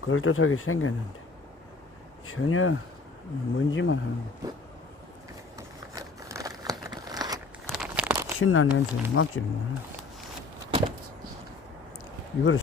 그럴듯하게 생겼는데 전혀 먼지만 합니다. 신나 냄새는 막지를 못해. 이거를